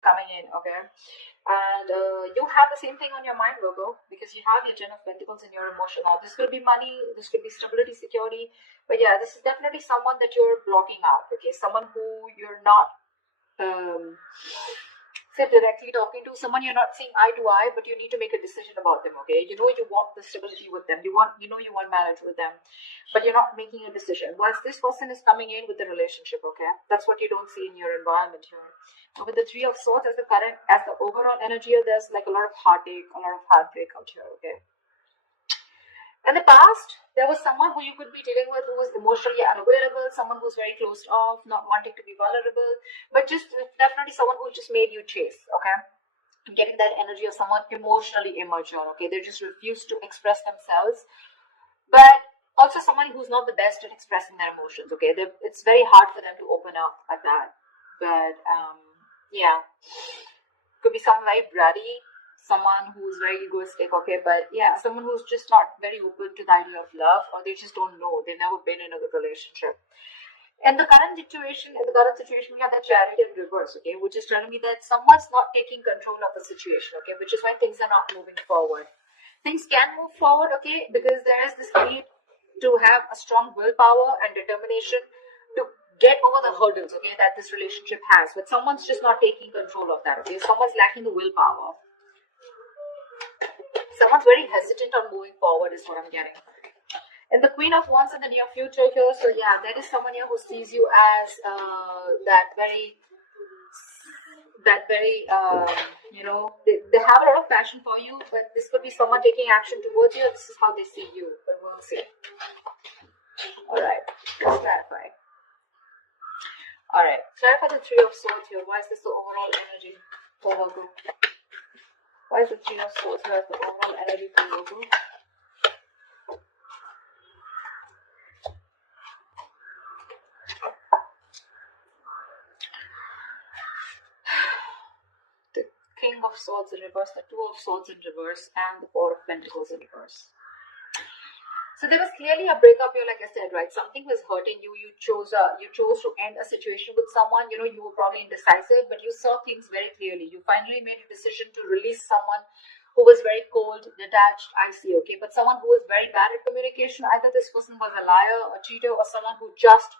coming in, okay? And you have the same thing on your mind, Virgo, because you have your Ten of Pentacles in your emotion. Now, this could be money, this could be stability, security, but yeah, this is definitely someone that you're blocking out, okay? Someone who you're not say directly talking to, someone you're not seeing eye to eye, but you need to make a decision about them, okay? You know you want the stability with them, you want marriage with them, but you're not making a decision. Once this person is coming in with the relationship, okay, that's what you don't see in your environment here. But with the Three of Swords as the overall energy, there's like a lot of heartache, a lot of heartbreak out here, okay? In the past, there was someone who you could be dealing with who was emotionally unavailable, someone who's very closed off, not wanting to be vulnerable, but just definitely someone who just made you chase, okay? Getting that energy of someone emotionally immature, okay? They just refuse to express themselves, but also someone who's not the best at expressing their emotions, okay? It's very hard for them to open up like that, but yeah, could be someone very bratty, someone who's very egoistic, okay, but yeah, someone who's just not very open to the idea of love, or they just don't know, they've never been in a good relationship. In the current situation, we have that Chariot in reverse, okay, which is telling me that someone's not taking control of the situation, okay, which is why things are not moving forward. Things can move forward, okay, because there is this need to have a strong willpower and determination to get over the hurdles, okay, that this relationship has, but someone's just not taking control of that, okay, someone's lacking the willpower. Someone's very hesitant on moving forward is what I'm getting. And the Queen of Wands in the near future here, so yeah, there is someone here who sees you as that very they have a lot of passion for you, but this could be someone taking action towards you. This is how they see you, but we'll see. Alright, let's clarify. Alright, clarify the Three of Swords here. Why is this the overall energy for Virgo? Why is the Three of Swords here as the overall energy for Virgo? The King of Swords in reverse, the Two of Swords in reverse, and the Four of Pentacles in reverse. So there was clearly a breakup here, like I said, right? Something was hurting you. You chose to end a situation with someone. You were probably indecisive, but you saw things very clearly. You finally made a decision to release someone who was very cold, detached, icy, okay? But someone who was very bad at communication. Either this person was a liar, a cheater, or someone who just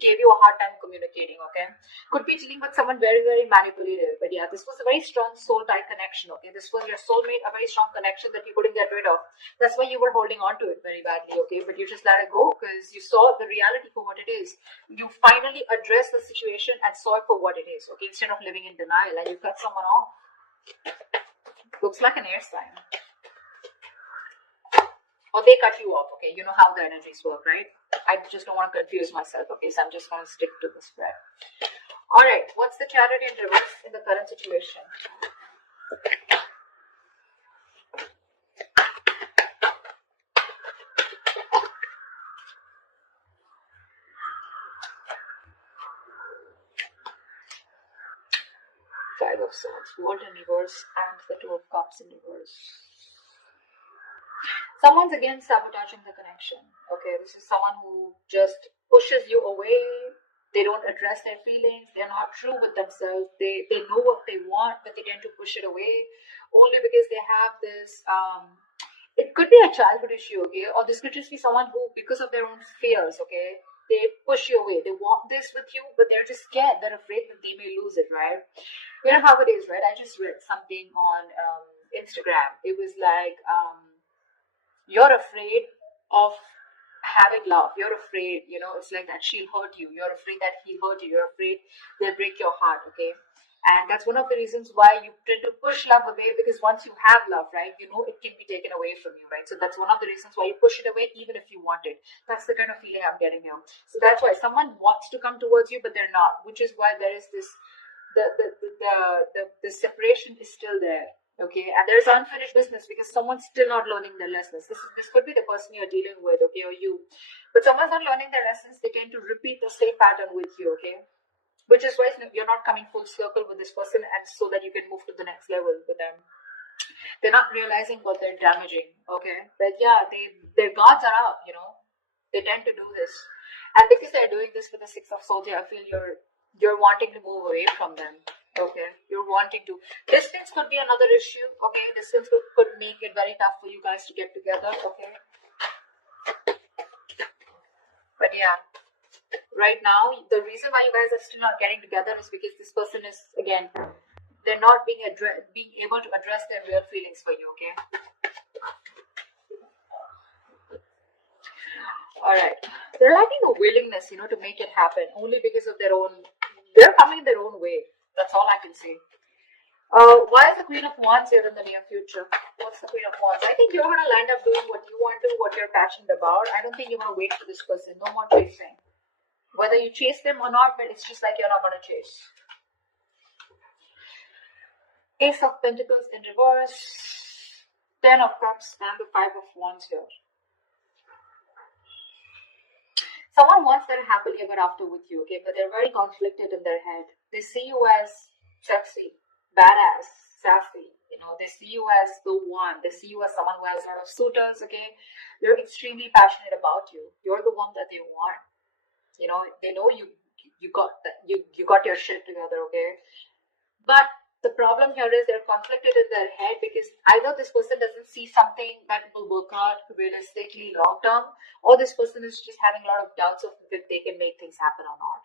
gave you a hard time communicating, okay? Could be dealing with someone very, very manipulative. But yeah, this was a very strong soul-tie connection, okay? This was your soulmate, a very strong connection that you couldn't get rid of. That's why you were holding on to it very badly, okay? But you just let it go because you saw the reality for what it is. You finally addressed the situation and saw it for what it is, okay? Instead of living in denial, and you cut someone off. Looks like an air sign. Or they cut you off, okay? You know how the energies work, right? I just don't want to confuse myself, okay? So I'm just going to stick to the spread. Alright, what's the Chariot in reverse in the current situation? Five of Swords, World in reverse, and the Two of Cups in reverse. Someone's again sabotaging the connection, okay? This is someone who just pushes you away. They don't address their feelings. They're not true with themselves. They know what they want, but they tend to push it away only because they have this it could be a childhood issue, okay? Or this could just be someone who, because of their own fears, okay, they push you away. They want this with you, but they're just scared. They're afraid that they may lose it, right? You know how it is, right? I just read something on Instagram. It was like you're afraid of having love. You're afraid, it's like that she'll hurt you. You're afraid that he'll hurt you. You're afraid they'll break your heart, okay? And that's one of the reasons why you tend to push love away, because once you have love, right, it can be taken away from you, right? So that's one of the reasons why you push it away even if you want it. That's the kind of feeling I'm getting here. So that's why someone wants to come towards you, but they're not, which is why there is this, the separation is still there. Okay, and there's unfinished business because someone's still not learning their lessons. This could be the person you're dealing with, okay, or you. But someone's not learning their lessons. They tend to repeat the same pattern with you, okay? Which is why you're not coming full circle with this person, and so that you can move to the next level with them. They're not realizing what they're damaging, okay? But yeah, their guards are up, They tend to do this. And because they're doing this with the Six of Swords, I feel you're wanting to move away from them. Okay, you're wanting to. Distance could be another issue. Okay, distance could make it very tough for you guys to get together. Okay, but yeah, right now the reason why you guys are still not getting together is because this person is, again, they're not being able to address their real feelings for you. Okay. All right. They're lacking a willingness, to make it happen only because of their own. They're coming their own way. That's all I can say. Why is the Queen of Wands here in the near future? What's the Queen of Wands? I think you're going to land up doing what you want to, what you're passionate about. I don't think you're going to wait for this person. No more chasing. Whether you chase them or not, but it's just like you're not going to chase. Ace of Pentacles in reverse. 10 of Cups and the 5 of Wands here. Someone wants their happily ever after with you, okay? But they're very conflicted in their head. They see you as sexy, badass, sassy. They see you as the one. They see you as someone who has a lot of suitors, okay? They're extremely passionate about you. You're the one that they want. They know you got your shit together, okay? But the problem here is they're conflicted in their head because either this person doesn't see something that will work out realistically long term, or this person is just having a lot of doubts of if they can make things happen or not.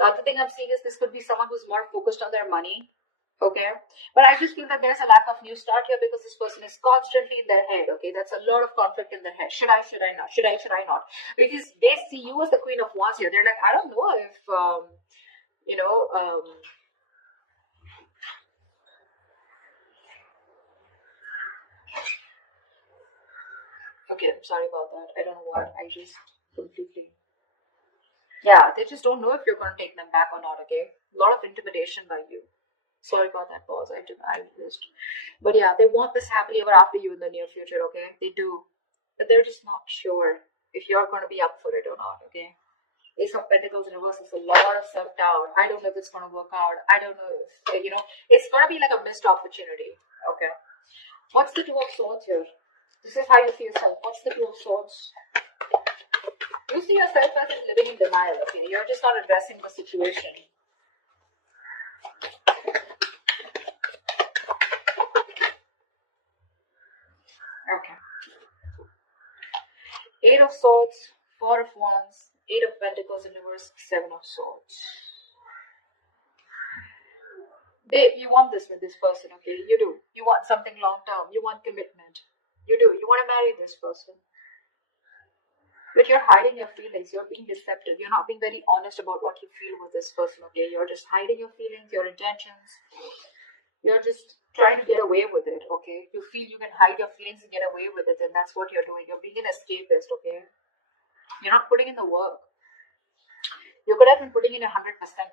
The other thing I'm seeing is this could be someone who's more focused on their money. Okay, but I just feel that there's a lack of new start here because this person is constantly in their head. Okay, that's a lot of conflict in their head. Should I not? Should I not? Because they see you as the Queen of Wands here. They're like, I don't know if okay, I'm sorry about that. I don't know what. I just completely. Yeah, they just don't know if you're going to take them back or not. Okay, a lot of intimidation by you. Sorry about that pause. I missed. But yeah, they want this happily ever after you in the near future, okay? They do. But they're just not sure if you're going to be up for it or not, okay? Ace of Pentacles in reverse is a lot of self-doubt. I don't know if it's going to work out. I don't know if, it's going to be like a missed opportunity, okay? What's the Two of Swords here? This is how you see yourself. What's the Two of Swords? You see yourself as living in denial, okay? You're just not addressing the situation. Okay. 8 of Swords, 4 of Wands, 8 of Pentacles in reverse, 7 of Swords. You want this with this person, okay? You do. You want something long term. You want commitment. You do. You want to marry this person. But you're hiding your feelings. You're being deceptive. You're not being very honest about what you feel with this person, okay? You're just hiding your feelings, your intentions. You're just trying to get away with it, okay? You feel you can hide your feelings and get away with it, and that's what you're doing. You're being an escapist, okay? You're not putting in the work. You could have been putting in 100%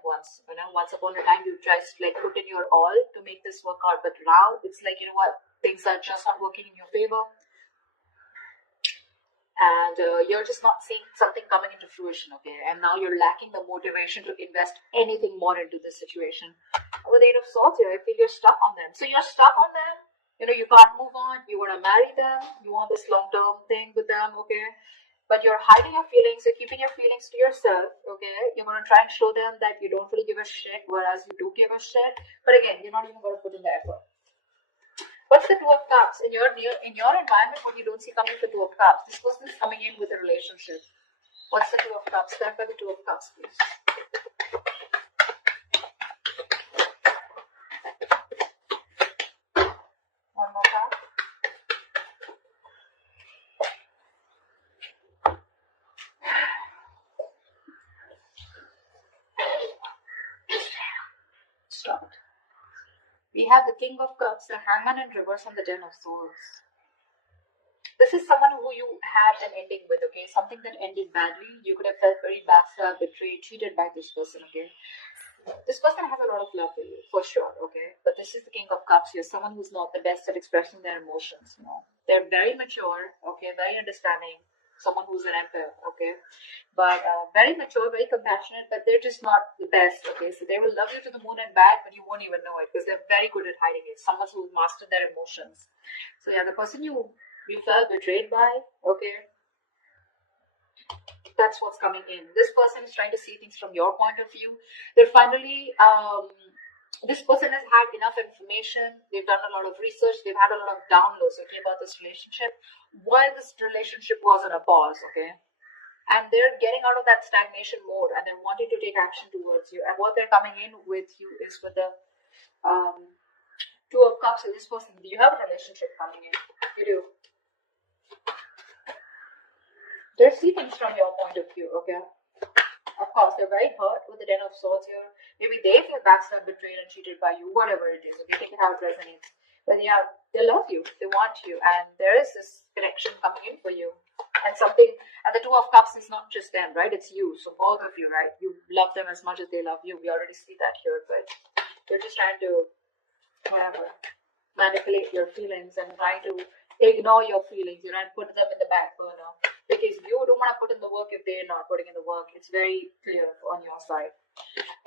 once. Once upon a time, you just put in your all to make this work out. But now it's like, what? Things are just not working in your favor. And you're just not seeing something coming into fruition, okay? And now you're lacking the motivation to invest anything more into this situation. With the 8 of Swords here, I feel you're stuck on them. So you're stuck on them. You can't move on. You want to marry them. You want this long-term thing with them, okay? But you're hiding your feelings. You're keeping your feelings to yourself, okay? You're going to try and show them that you don't really give a shit, whereas you do give a shit. But again, you're not even going to put in the effort. What's the Two of Cups? In your environment, what you don't see coming with the Two of Cups, this person is coming in with a relationship. What's the Two of Cups? Clarify the Two of Cups, please. One more card. Stop. We have the King of Cups, the Hangman in reverse, and the 10 of Swords. This is someone who you had an ending with, okay? Something that ended badly. You could have felt very backstabbed, betrayed, cheated by this person, okay? This person has a lot of love for you, for sure, okay? But this is the King of Cups here, someone who's not the best at expressing their emotions, They're very mature, okay? Very understanding. Someone who's an emperor, okay? But very mature, very compassionate, but they're just not the best, okay? So they will love you to the moon and back, but you won't even know it because they're very good at hiding it. Someone who mastered their emotions. So yeah, the person you felt betrayed by, okay? That's what's coming in. This person is trying to see things from your point of view. They're finally This person has had enough information, they've done a lot of research, they've had a lot of downloads, okay, about this relationship while this relationship was on a pause, okay? And they're getting out of that stagnation mode and they're wanting to take action towards you. And what they're coming in with you is with the Two of Cups. With this person, you have a relationship coming in. You do. They see things from your point of view, okay? Of course, they're very hurt with the Ten of Swords here. Maybe they feel backstabbed, betrayed, and cheated by you, whatever it is. Okay, take it how it resonates. But yeah, they love you, they want you, and there is this connection coming in for you. And something, and the Two of Cups is not just them, right? It's you, so both of you, right? You love them as much as they love you. We already see that here, but you're just trying to, whatever, manipulate your feelings and trying to ignore your feelings, you know, and put them in the back burner. Because you don't want to put in the work if they're not putting in the work. It's very clear on your side.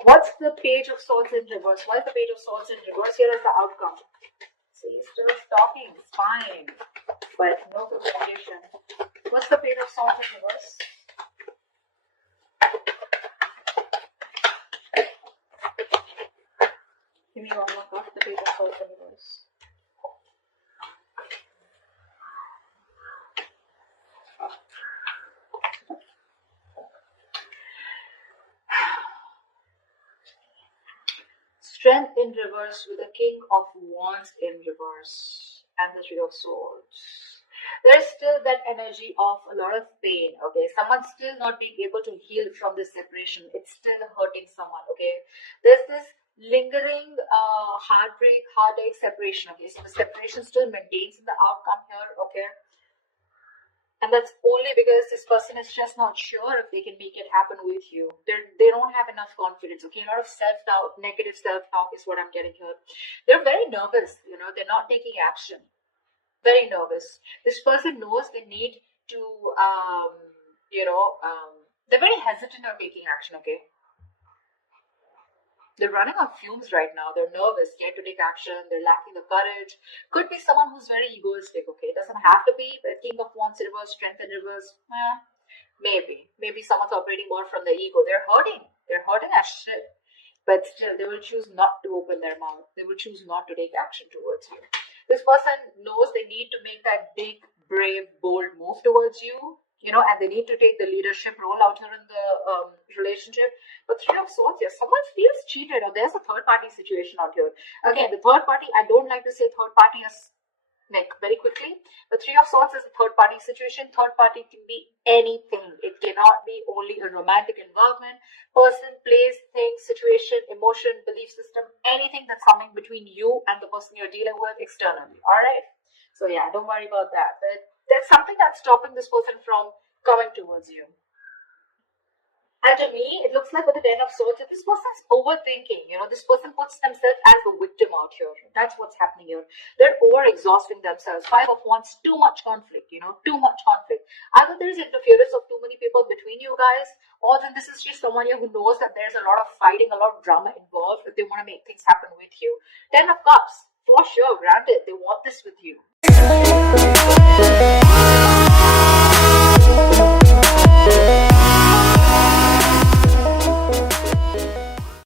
What's the Page of Swords in reverse? Why is the Page of Swords in reverse? Here is the outcome. See, still talking, it's fine. But no communication. What's the Page of Swords in reverse? Give me one more card. The Page of Swords in reverse. Strength in reverse with the King of Wands in reverse and the Three of Swords. There's still that energy of a lot of pain, okay? Someone's still not being able to heal from this separation. It's still hurting someone, okay? There's this lingering heartbreak, heartache, separation, okay? So the separation still maintains in the outcome here, okay? And that's only because this person is just not sure if they can make it happen with you. They don't have enough confidence, okay? A lot of self-doubt, negative self-talk is what I'm getting here. They're very nervous, you know, they're not taking action. Very nervous. This person knows they need to, they're very hesitant on taking action, okay? They're running on fumes right now. They're nervous, scared to take action. They're lacking the courage. Could be someone who's very egoistic, okay? Doesn't have to be, but King of Wands in reverse, Strength in reverse, maybe. Maybe someone's operating more from the ego. They're hurting. They're hurting as shit. But still, they will choose not to open their mouth. They will choose not to take action towards you. This person knows they need to make that big, brave, bold move towards you. You know, and they need to take the leadership role out here in the relationship. But Three of Swords here, someone feels cheated or there's a third party situation out here. Again, the third party, I don't like to say third party as very quickly. The Three of Swords is a third party situation. Third party can be anything. It cannot be only a romantic involvement. Person, place, thing, situation, emotion, belief system, anything that's coming between you and the person you're dealing with externally. Alright? So yeah, don't worry about that. But there's something that's stopping this person from coming towards you. And to me, it looks like with the Ten of Swords, this person's overthinking. You know, this person puts themselves as the victim out here. That's what's happening here. They're over-exhausting themselves. Five of Wands, too much conflict, you know, too much conflict. Either there's interference of too many people between you guys, or then this is just someone here who knows that there's a lot of fighting, a lot of drama involved if they want to make things happen with you. Ten of Cups, for sure, granted, they want this with you.